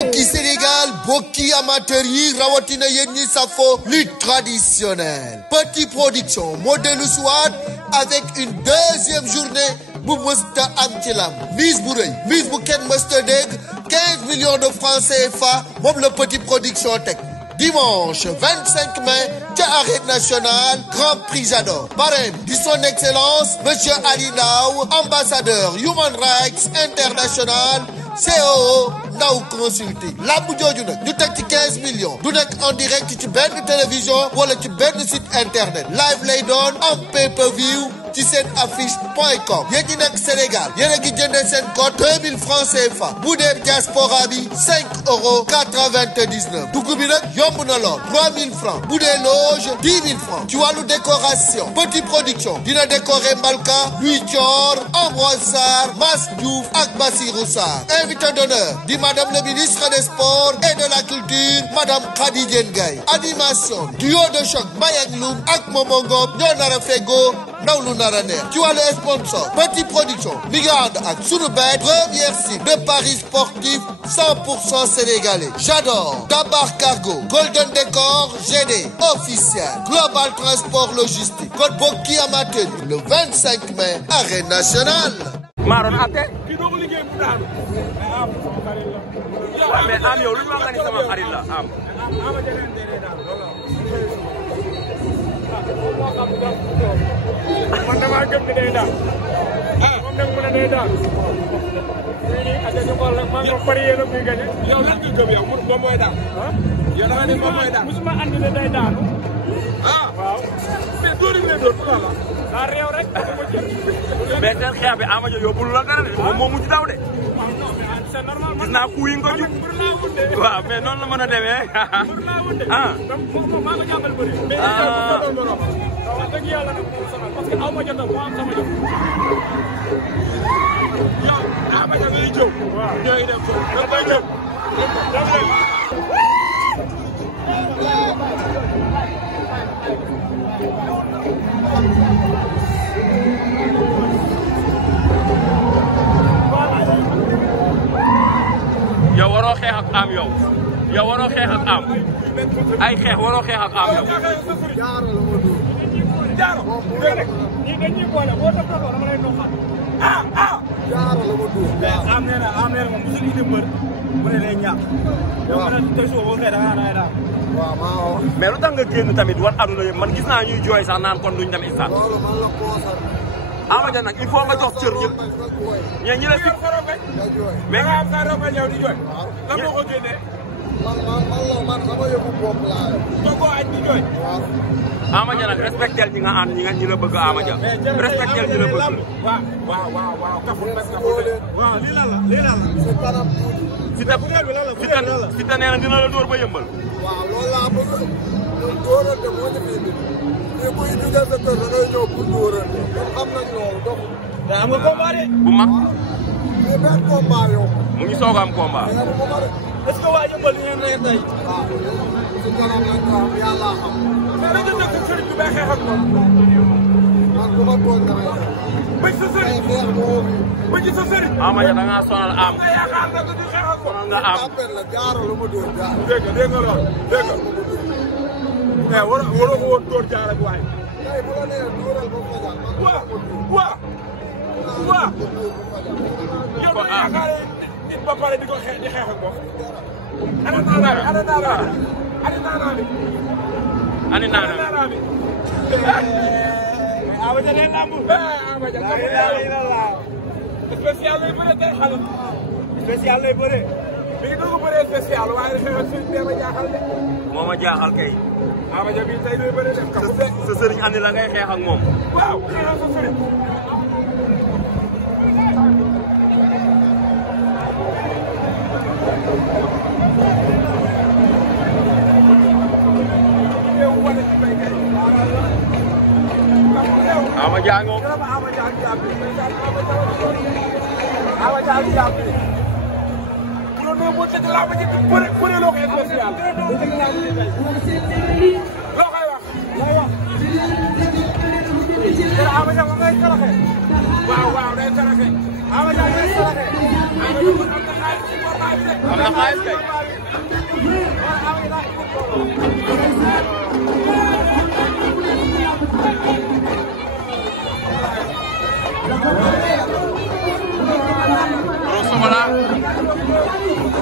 Qui Sénégal bokki amateur yi rawatina yéen ñi safo lutte traditionnelle Petit Production modèle soit avec une deuxième journée bu mësta am ci lamb mise bu rëy mise bu kenn mësta dégg 15 millions de francs CFA moom la Petit Production teg dimanche 25 mai ca Arène Nationale Grand Prix Jador parrain di son excellence monsieur Ali Ndao ambassadeur Human Rights International COO Ndaw Consulting lamb jooju nag ñu teg ci 15 millions du nekk en direct ci benn télévision wala ci benn site internet live lay doon en pay-per-view ci seen affiche.com yéen ñi nekk Sénégal yéen a ngi jëndee seen code 2000 francs CFA bu dee diaspora bi 5,99 dugg bi nag yomb na lool 3000 francs bu dee loge 10 000 francs ci wàllu décoration Petit Production dina décorer Mbalka Louis Thior Ambroise Sarr Mass Diouf ak Bassirou Sarr invité d'honneur di madame le ministre des Sports et de la Culture madame Khady Diène Gaye animation duo de choc Mbayang Loum ak Momo Ngom ñoo nar a feggoo ndaw lu nar a neex ci wàllu sponsor Petit Production mi ngi ànd ak Sunubet première site de paris sportif 100% sénégalais Jador Dabar Cargo Golden Décor GD officiel Global Transport Logistique code bokki amateur le 25 mai Arène Nationale. Maaroon ate kii doo ko liggéey mu daanu waaw mais am yow lu ñu wax nga ni sama xarit la am man damaa gëm ne day daal moom nag mu ne day daal léegi ak ñu xool rek maa ngi ko parié nag muy gagné yow lan nga gëm yow moom mooy daal yow da nga ne moom mooy daal musuma andi ne day daanu waaw mais dóori ne dóor pour la daa réew rek mais seen xeex bi Ama Dia yóbbul la dara de moom moo mujj daw de c'est normal gis naa ku yi nga jub waaw mais noonu la mën a demee ah moom maa ko jàngal bëri mais wax dëgg yàlla nag moom sonal parce que aw ma jotam moo am sama jot yow Ama Dia ngay jëw ñooy dem foofu da koy jëw yow waroo xeex ak am yow waroo xeex ak am ay xeex waroo xeex ak am yow. jaaro ñii dañuy boole boo tax dama lay doxal jaaro la ma dóor mais am nee na moom mosul indi mbër mu ne day ñàkk yow ma ne tey suba boo xëyee da ngaa day daal waaw maa mais lu tax nga génn tamit wan aduna yëpp man gis naa ñuy jooy sax naan kon duñ dem stade Ama Dia nag il faut nga jox cër ñëpp ñi la si mais nga am sa roba ñëw di jooy lan moo ko génnee man sama yëfu bopp laa toogoo añ di jooy Ama Dia nag respectel ñi nga ànd ñi la bëgg Ama Dia respectel ñi la bëgg waaw kaful waaw lii lan la sa kanam si ta nee na dina la dóor ba yëmbal waaw loolu laa bëgg ñun dóorante moo ñu fi indi mais buy jógee sa kër da ngay ñëw pour dóorante ñun xam nañ loolu donc mais am nga combat de bu mag mais benn combat yow mu ngi soog a am combat est-ce que waa yëmbal li ngeen rey tey waaw si kanam lañ ko am yàlla xam mais da nga dëkk sëriñ bi bay xeex ak moom man ku ma tooñ damay bëj sa sëriñ xeex moo bëj sa sëriñ Ama Dia da ngaa sonal am nga yaakaar nga di xeex ak moom sonal nga am appel la jaaro la ma dóor jaaro dégg nga loolu dégg nga mais waroo ko woon dóor jaar ak waay tey bu la nee dóoral ba fajar man waaw yow da yaakaar nit ba pare di xeex ak moom ana naanaa bi ani naana bi Ama Dia leen lamb Ama Dia spécial lay bëre tey xale spécial lay bëre mi ngi doog a bëree spécial waaye xeex ak suñu bee ma jaaxal de moo ma jaaxal kay Ama Dia bii tey lay bëre def kafu de sa sëriñ andi la ngay xeex ak moom waaw xeex ak sa sëriñ Ama Dia ngoog boo tëgg laa ma jënd bëre loo koy spécial loo koy wax lay wax Ama Dia ngay saraxe waaw day saraxe Ama Dia ngay saraxe Ama Dia am na xaalis am na xaalis kay.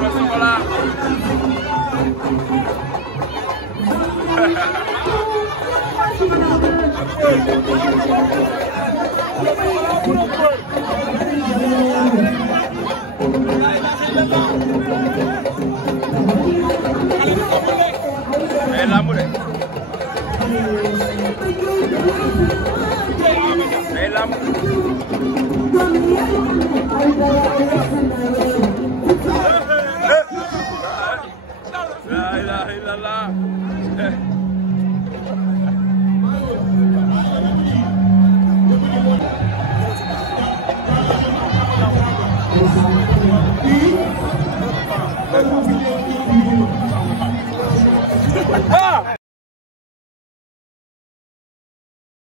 Rosogola. La ilaha illallah. Ah!